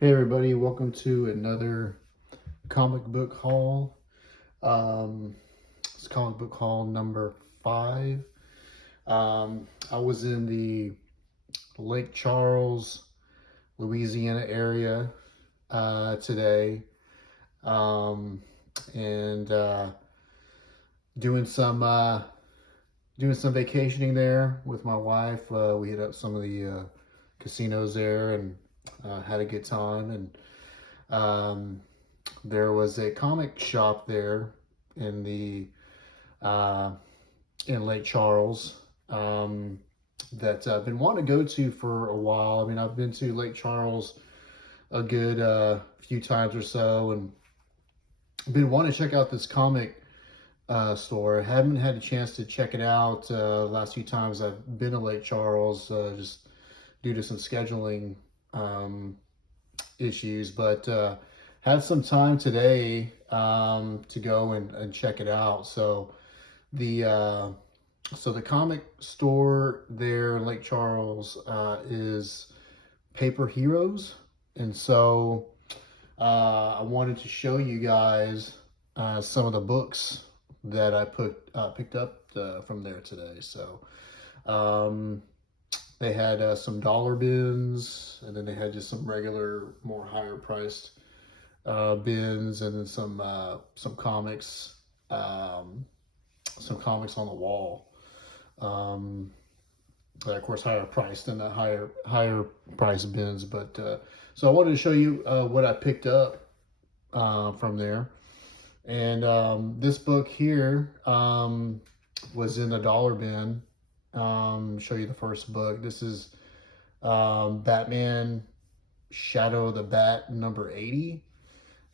Hey everybody, welcome to another comic book haul. It's comic book haul number 5. I was in the Lake Charles, Louisiana area today, um, and doing some doing some vacationing there with my wife. We hit up some of the casinos there and had a good time. And um, there was a comic shop there in the uh, in Lake Charles that I've been wanting to go to for a while. I mean, I've been to Lake Charles a good few times or so, and been wanting to check out this comic store. Haven't had a chance to check it out the last few times I've been to Lake Charles, just due to some scheduling um, issues, but had some time today to go and check it out. The uh, so the comic store there in Lake Charles is Paper Heroes, and I wanted to show you guys some of the books that I picked up from there today. Um, they had some dollar bins, and then they had just some regular, more higher priced bins, and then um, some comics on the wall. Um, that of course higher priced than the higher price bins. But so I wanted to show you what I picked up from there. And this book here was in the dollar bin. Show you the first book. This is Batman Shadow of the Bat number 80.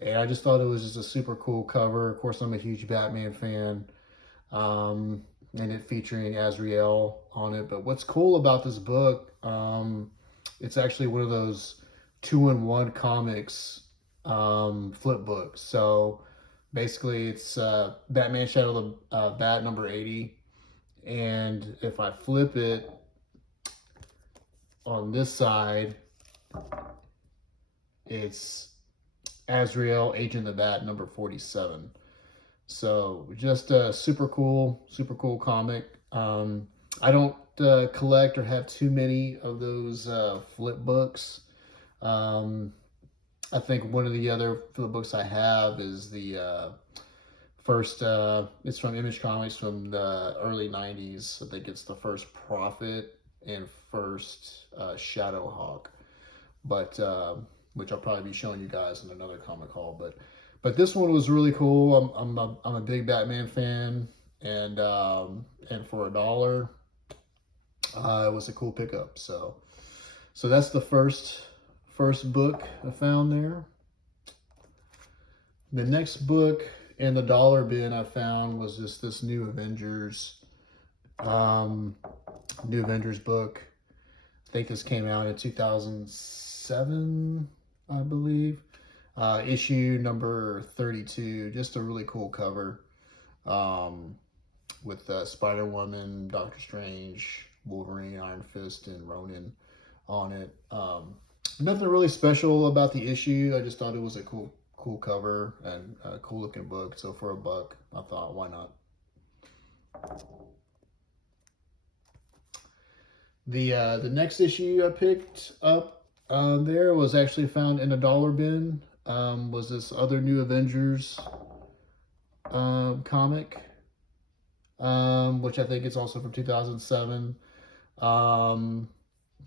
And I just thought it was just a super cool cover. Of course, I'm a huge Batman fan. And it featuring Azrael on it. But what's cool about this book, it's actually one of those 2-in-1 comics flip books. So basically, it's Batman Shadow of the Bat number 80. And if I flip it on this side, it's Azrael Agent of the Bat number 47. So just a super cool comic. I don't collect or have too many of those flip books. Um, I think one of the other flip books I have is the first. It's from Image Comics from the early '90s. I think it's the first Prophet and first Shadowhawk, but which I'll probably be showing you guys in another comic haul. But this one was really cool. I'm a big Batman fan, and for $1, it was a cool pickup. So that's the first book I found there. The next book in the dollar bin I found was just this um, New Avengers book. I think this came out in 2007, I believe. Issue number 32. Just a really cool cover um, with Spider Woman, Doctor Strange, Wolverine, Iron Fist, and Ronin on it. Nothing really special about the issue. I just thought it was a cool cover and a cool looking book. So for $1, I thought, why not? The next issue I picked up there was actually found in a dollar bin. Was this other New Avengers comic, which I think is also from 2007. Um,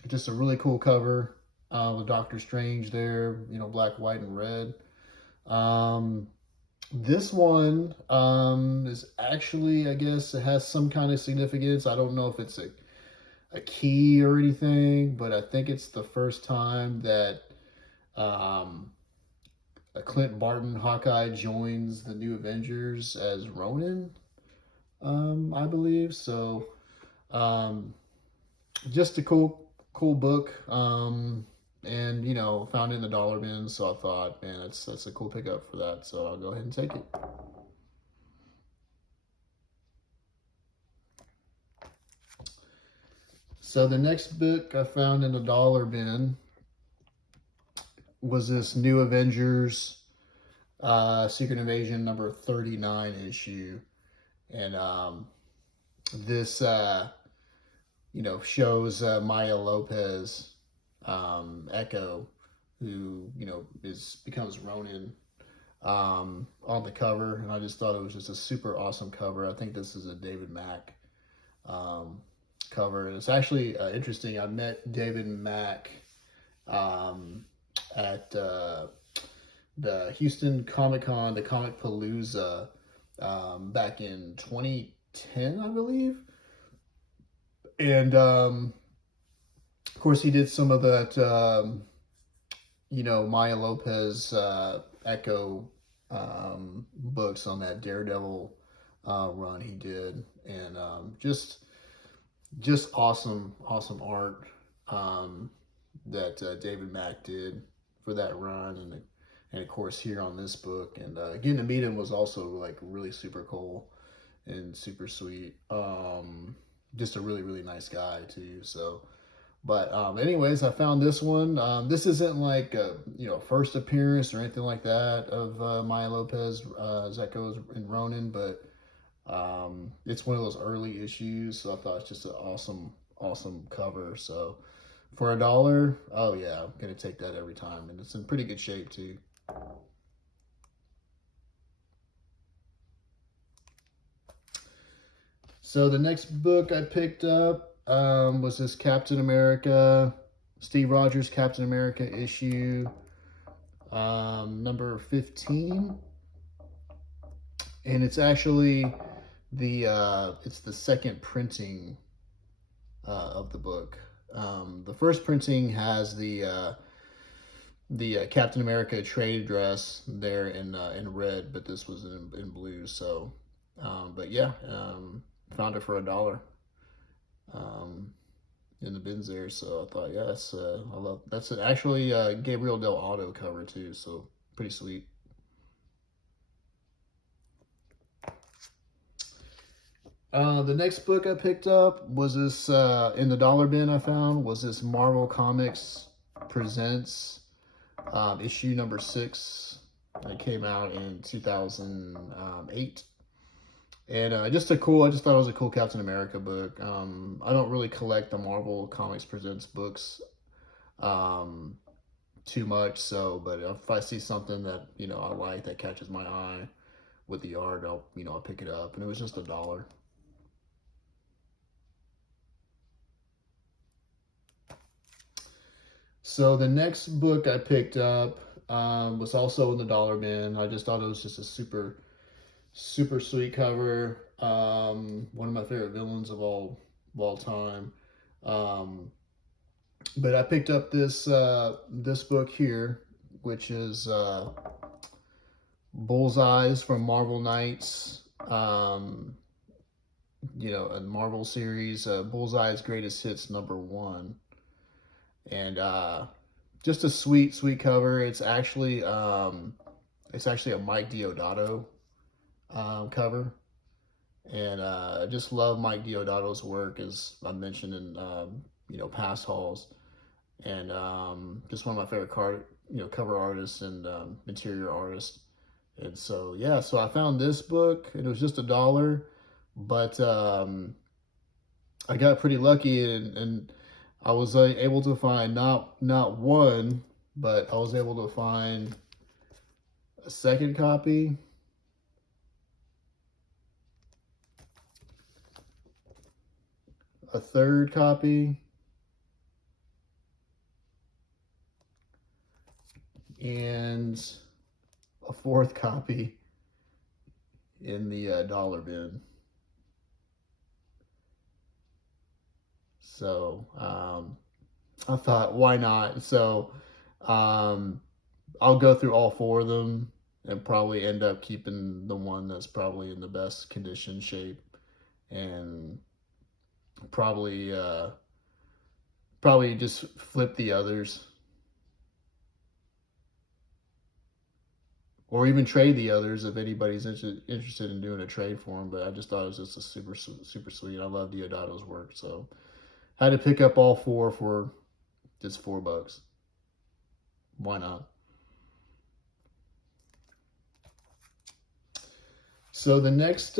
just a really cool cover with Doctor Strange there, black, white, and red. Um, this one is actually, I guess, it has some kind of significance. I don't know if it's a key or anything, but I think it's the first time that um, a Clint Barton Hawkeye joins the New Avengers as Ronin, I believe. So um, just a cool book. And found it in the dollar bin, so I thought, man, that's a cool pickup for that. So I'll go ahead and take it. So the next book I found in the dollar bin was this New Avengers Secret Invasion number 39 issue. And this, shows Maya Lopez, Echo, who, becomes Ronin on the cover. And I just thought it was just a super awesome cover. I think this is a David Mack um, cover. And it's actually interesting. I met David Mack at the Houston Comic Con, the Comic Palooza, back in 2010, I believe. And of course, he did some of that, Maya Lopez Echo books on that Daredevil run he did, and just awesome art that David Mack did for that run, and of course here on this book, and getting to meet him was also like really super cool and super sweet. Just a really nice guy too. So, but anyways, I found this one. This isn't like a first appearance or anything like that of Maya Lopez Echoes in Ronin, but it's one of those early issues. So I thought it's just an awesome cover. So for $1, oh yeah, I'm gonna take that every time, and it's in pretty good shape too. So the next book I picked up was this Captain America, Steve Rogers Captain America issue number 15, and it's actually it's the second printing of the book. The first printing has the Captain America trade dress there in red, but this was in blue. So, but yeah, found it for $1 in the bins there. So I thought, yeah, that's actually Gabriel Del Auto cover too. So pretty sweet. The next book I picked up was this in the dollar bin. I found was this Marvel Comics Presents issue number 6. It came out in 2008. And I just thought it was a cool Captain America book. I don't really collect the Marvel Comics Presents books too much, so, but if I see something that I like that catches my eye with the art, I'll pick it up. And it was just $1. So the next book I picked up was also in the dollar bin. I just thought it was just a super sweet cover. One of my favorite villains of all time. But I picked up this book here, which is Bullseyes from Marvel Knights. A Marvel series, Bullseye's Greatest Hits #1. And just a sweet cover. It's actually a Mike Deodato cover, and I just love Mike Deodato's work, as I mentioned in past hauls, and just one of my favorite cover artists and interior artists. And so yeah, so I found this book, and it was just $1, but I got pretty lucky, and I was able to find not one, but I was able to find a second copy, a third copy, and a fourth copy in the dollar bin. So I thought, why not? So I'll go through all 4 of them and probably end up keeping the one that's probably in the best condition shape, and probably just flip the others, or even trade the others if anybody's interested in doing a trade for them. But I just thought it was just a super sweet. I love Deodato's work, so I had to pick up all 4 for just $4. Why not? So the next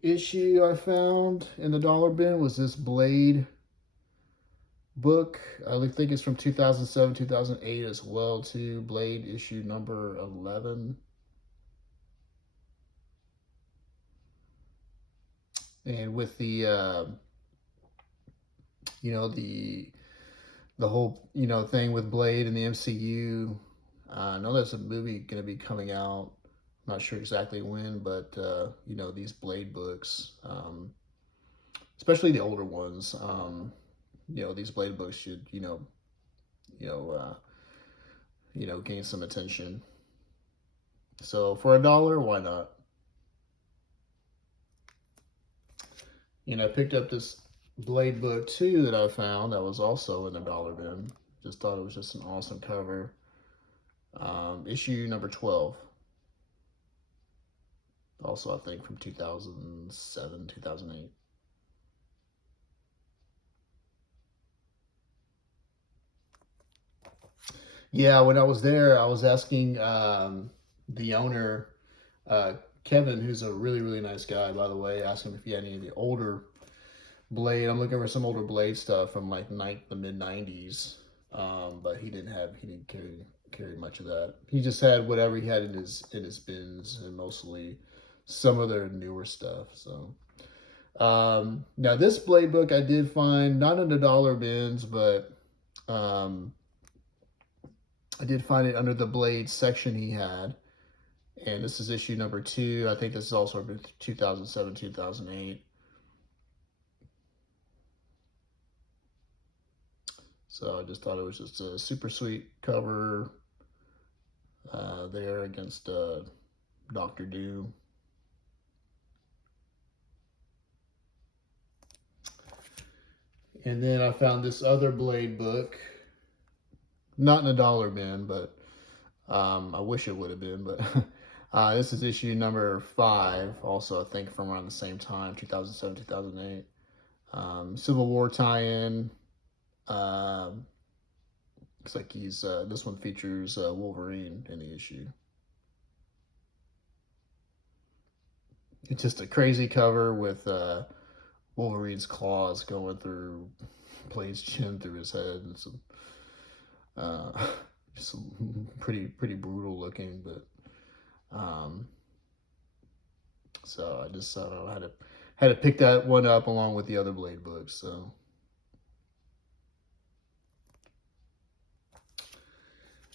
issue I found in the dollar bin was this Blade book. I think it's from 2007, 2008 as well too. Blade issue number 11. And with the you know the whole thing with Blade and the MCU, I know there's a movie going to be coming out. I'm not sure exactly when, but these Blade books, especially the older ones, these Blade books should you know uh, gain some attention. So for $1, why not? I picked up this Blade book too that I found that was also in the dollar bin. Just thought it was just an awesome cover. Issue number 12. Also, I think from 2007, 2008. Yeah, when I was there, I was asking the owner, uh, Kevin, who's a really, really nice guy, by the way, asking him if he had any of the older Blade. I'm looking for some older Blade stuff from like the mid 90s, but he didn't carry much of that. He just had whatever he had in his bins, and mostly some of their newer stuff. So now this Blade book I did find not in the dollar bins, but um, I did find it under the Blade section he had. And this is issue number 2. I think this is also 2007, 2008. So I just thought it was just a super sweet cover there against Doctor Doom. And then I found this other Blade book, not in a dollar bin, but I wish it would have been. But this is issue number 5, also I think from around the same time, 2007, 2008. Civil War tie-in. Looks like this one features Wolverine in the issue. It's just a crazy cover with Wolverine's claws going through Blade's chin through his head, and some just some pretty brutal looking. But so I just had to pick that one up along with the other Blade books. So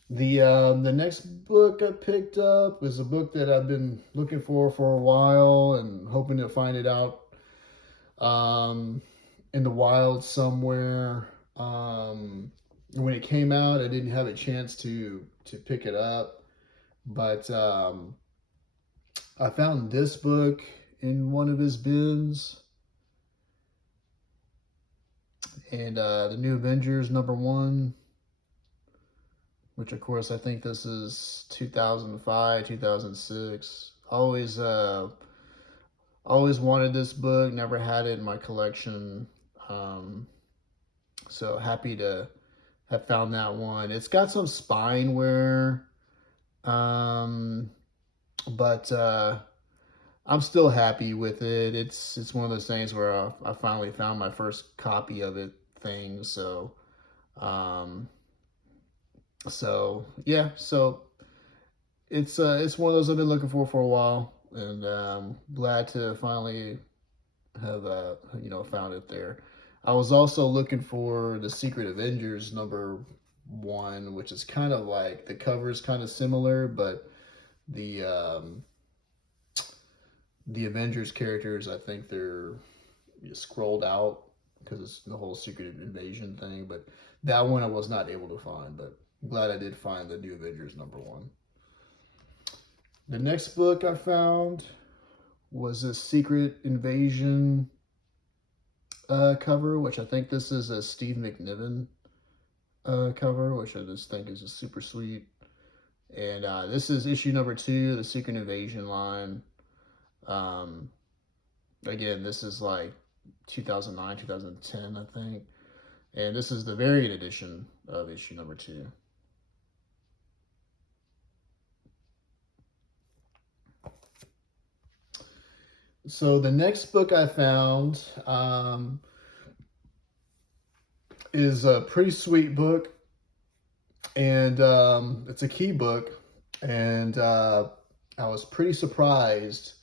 the next book I picked up is a book that I've been looking for a while and hoping to find it out in the wild somewhere. When it came out, I didn't have a chance to pick it up, but I found this book in one of his bins, and the New Avengers #1. Which, of course, I think this is 2005, 2006. Always wanted this book, never had it in my collection. So happy to have found that one. It's got some spine wear, but I'm still happy with it. It's one of those things where I finally found my first copy of it thing. So yeah, so it's one of those I've been looking for a while, and glad to finally have found it there. I was also looking for the Secret Avengers #1, which is kind of like the cover is kind of similar, but the the Avengers characters, I think they're scrolled out because it's the whole Secret Invasion thing. But that one I was not able to find, but glad I did find the New Avengers #1. The next book I found was a Secret Invasion cover, which I think this is a Steve McNiven cover, which I just think is just super sweet. And this is issue number 2, the Secret Invasion line. Again, this is like 2009, 2010, I think. And this is the variant edition of issue number 2. So the next book I found is a pretty sweet book, and it's a key book, and I was pretty surprised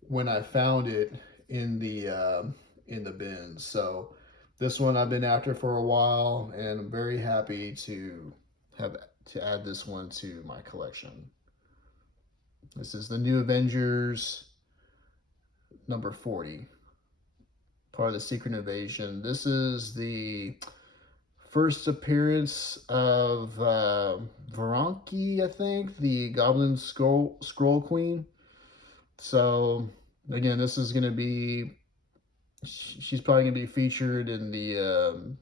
when I found it in the bin. So this one I've been after for a while, and I'm very happy have to add this one to my collection. This is the new Avengers number 40, part of the Secret Invasion. This is the first appearance of Varanki, I think, the Goblin Scroll Queen. So again, this is going to be she's probably going to be featured in the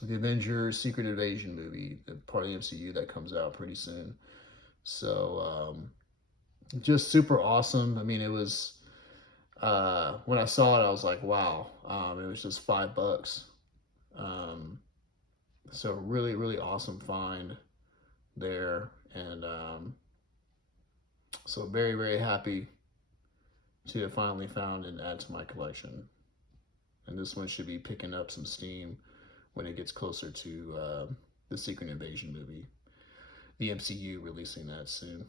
Avengers Secret Invasion movie, the part of the MCU that comes out pretty soon. So just super awesome. I mean, it was when I saw it, I was like, wow. It was just $5. Um, so really, really awesome find there, and so very, very happy to have finally found and add to my collection. And this one should be picking up some steam when it gets closer to the Secret Invasion movie, the MCU releasing that soon.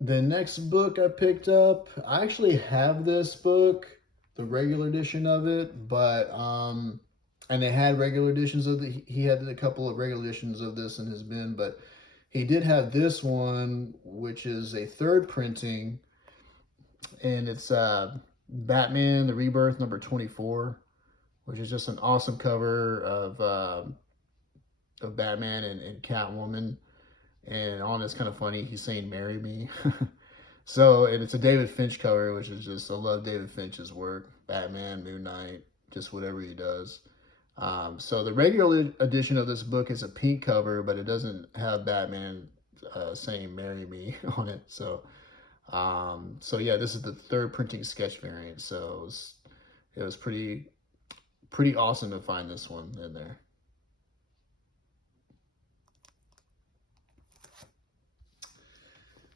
The next book I picked up, I actually have this book, the regular edition of it, but and they had regular editions of the. He had a couple of regular editions of this in his bin, but he did have this one, which is a third printing, and it's Batman: The Rebirth number 24, which is just an awesome cover of Batman and Catwoman. And on it's kind of funny. He's saying "Marry Me." So, and it's a David Finch cover, which is just, I love David Finch's work. Batman, Moon Knight, just whatever he does. So the regular edition of this book is a pink cover, but it doesn't have Batman saying "Marry Me" on it. So yeah, this is the third printing sketch variant. So it was pretty awesome to find this one in there.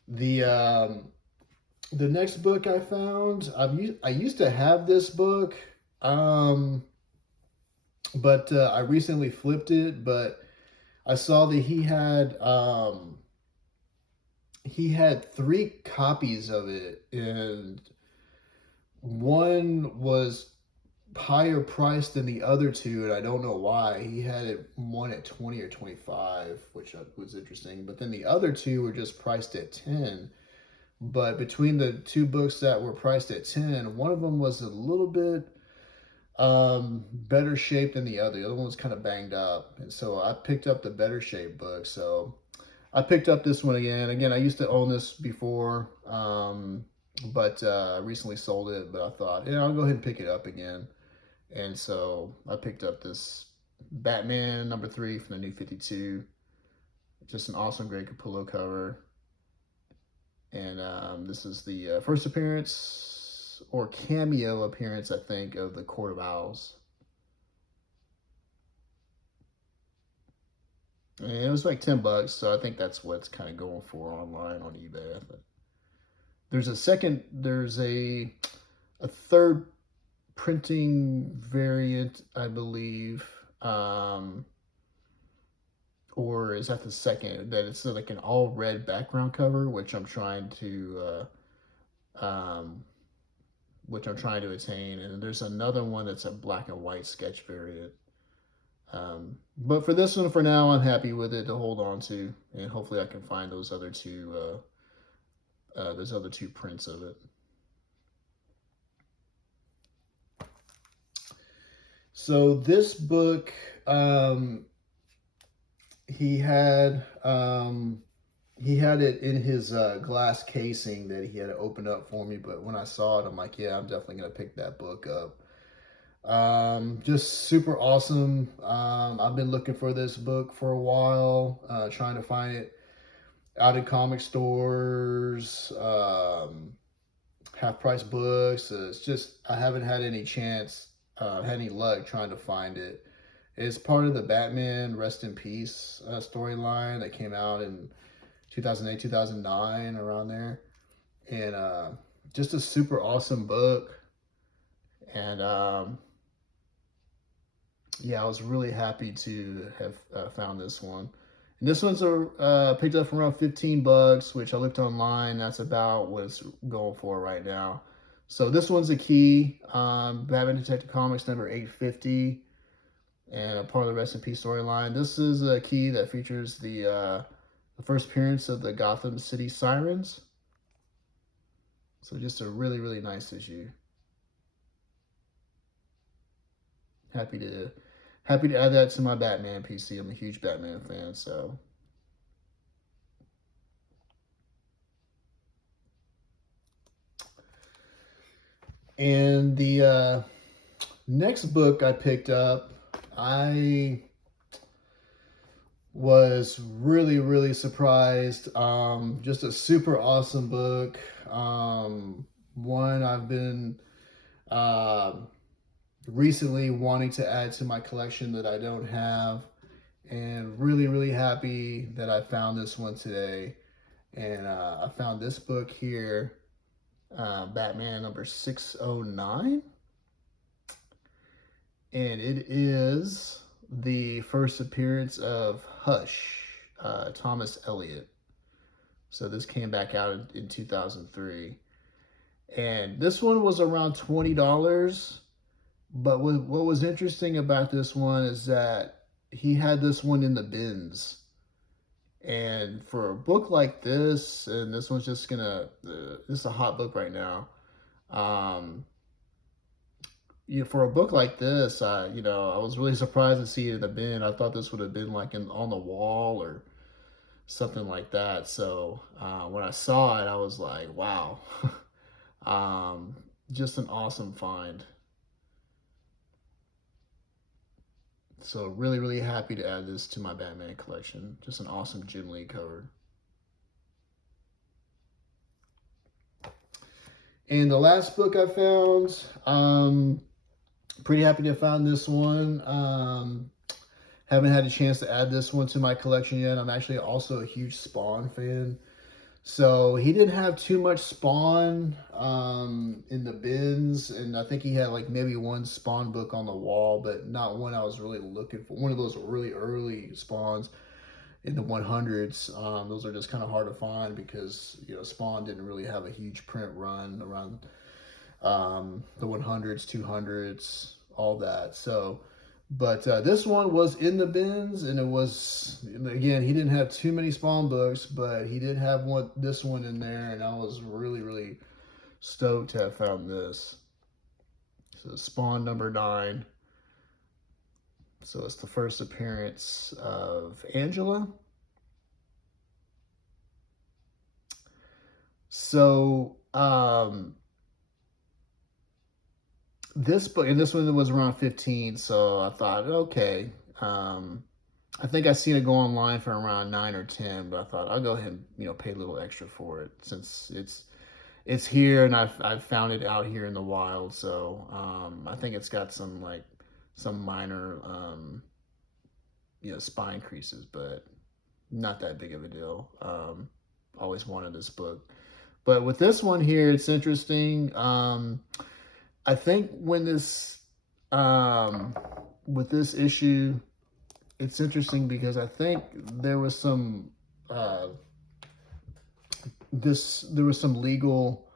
The the next book I found, I used to have this book, but I recently flipped it. But I saw that he had three copies of it, and one was higher priced than the other two, and I don't know why. He had it one at 20 or 25, which was interesting. But then the other two were just priced at 10. But between the two books that were priced at 10, one of them was a little bit better shape than the other. The other one was kind of banged up. And so I picked up the better shape book. So I picked up this one again. Again, I used to own this before, but I recently sold it. But I thought, yeah, I'll go ahead and pick it up again. And so I picked up this Batman number 3 from the New 52. Just an awesome Greg Capullo cover. And this is the first appearance or cameo appearance, I think, of the Court of Owls. And it was like $10, so I think that's what's kind of going for online on eBay. There's a third printing variant, I believe, or is that the second? That it's like an all red background cover, which I'm trying to attain. And there's another one that's a black and white sketch variant. But for this one, for now, I'm happy with it to hold on to, and hopefully I can find those other two prints of it. So this book, he had it in his glass casing that he had to open up for me. But when I saw it, I'm like, yeah, I'm definitely gonna pick that book up. Just super awesome. I've been looking for this book for a while, trying to find it out in comic stores, half price books. It's just, I haven't had any had any luck trying to find it. It's part of the Batman Rest in Peace storyline that came out in 2008, 2009, around there. And just a super awesome book. And yeah, I was really happy to have found this one. And this one's picked up for around $15, which I looked online. That's about what it's going for right now. So this one's a key. Batman Detective Comics number 850, and a part of the Rest in Peace storyline. This is a key that features the first appearance of the Gotham City Sirens. So just a really, really nice issue. Happy to add that to my Batman PC. I'm a huge Batman fan, so. And the next book I picked up, I was really, really surprised. Just a super awesome book. One I've been uh, recently wanting to add to my collection that I don't have, and really, really happy that I found this one today. And I found this book here, Batman number 609. And it is the first appearance of Hush, Thomas Elliott. So this came back out in 2003. And this one was around $20. But what was interesting about this one is that he had this one in the bins. And for a book like this, and this one's just this is a hot book right now. For a book like this, I was really surprised to see it in the bin. I thought this would have been like on the wall or something like that. So when I saw it, I was like, wow, just an awesome find. So really, really happy to add this to my Batman collection. Just an awesome Jim Lee cover. And the last book I found, pretty happy to have found this one. Haven't had a chance to add this one to my collection yet. I'm actually also a huge Spawn fan. So he didn't have too much Spawn in the bins, and I think he had like maybe one Spawn book on the wall, but not one I was really looking for. One of those really early Spawns in the 100s. Those are just kind of hard to find because Spawn didn't really have a huge print run around the 100s, 200s, all that. So, but this one was in the bins, and it was, again, he didn't have too many Spawn books, but he did have this one in there, and I was really, really stoked to have found this. So Spawn number 9. So it's the first appearance of Angela. So this book, and this one was around 15, so I thought, okay. I think I seen it go online for around 9 or 10, but I thought I'll go ahead and pay a little extra for it since it's here, and I've found it out here in the wild. So I think it's got some minor spine creases, but not that big of a deal. Always wanted this book, but with this one here, it's interesting. I think when with this issue, it's interesting because I think there was some legal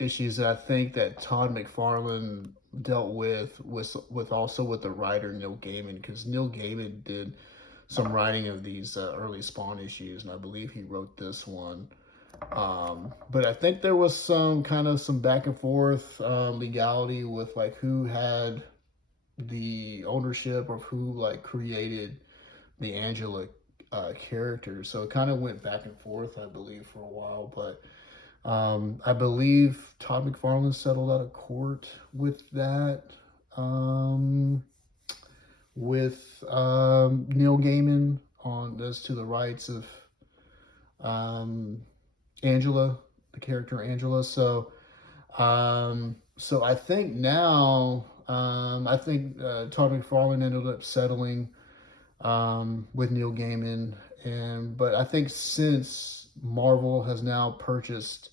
issues that I think that Todd McFarlane dealt with also with the writer Neil Gaiman, because Neil Gaiman did some writing of these early Spawn issues, and I believe he wrote this one. But I think there was some back and forth legality with like who had the ownership of who like created the Angela character. So it kind of went back and forth, I believe, for a while. But I believe Todd McFarlane settled out of court with that, with Neil Gaiman as to the rights of Angela, the character Angela. So I think now, Todd McFarlane ended up settling with Neil Gaiman. But I think since Marvel has now purchased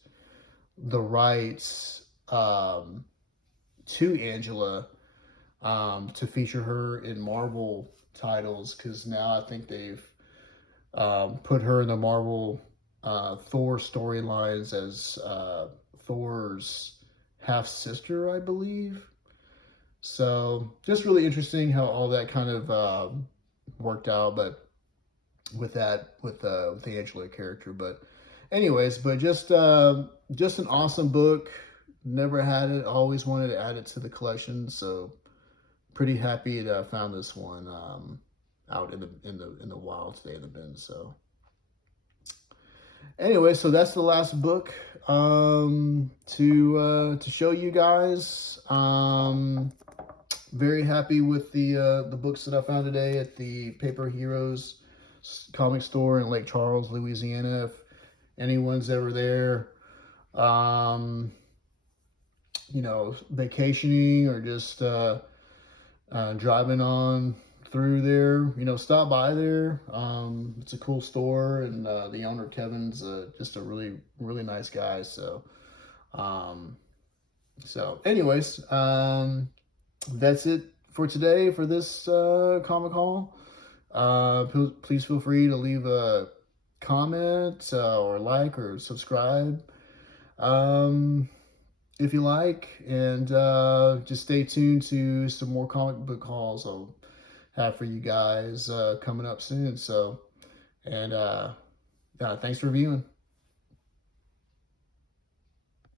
the rights to Angela, to feature her in Marvel titles, because now I think they've put her in the Marvel Thor storylines as Thor's half sister, I believe. So just really interesting how all that kind of worked out, but with that, with the Angela character. But anyways, but just an awesome book. Never had it. Always wanted to add it to the collection. So pretty happy that I found this one out in the wild today in the bin. So anyway, so that's the last book to show you guys. Very happy with the books that I found today at the Paper Heroes comic store in Lake Charles, Louisiana. If anyone's ever there, vacationing or just driving on through there, stop by there. It's a cool store, and the owner Kevin's just a really, really nice guy. Anyways, that's it for today for this comic haul. Please feel free to leave a comment or like or subscribe if you like, and just stay tuned to some more comic book hauls I'll have for you guys coming up soon. So, and thanks for viewing.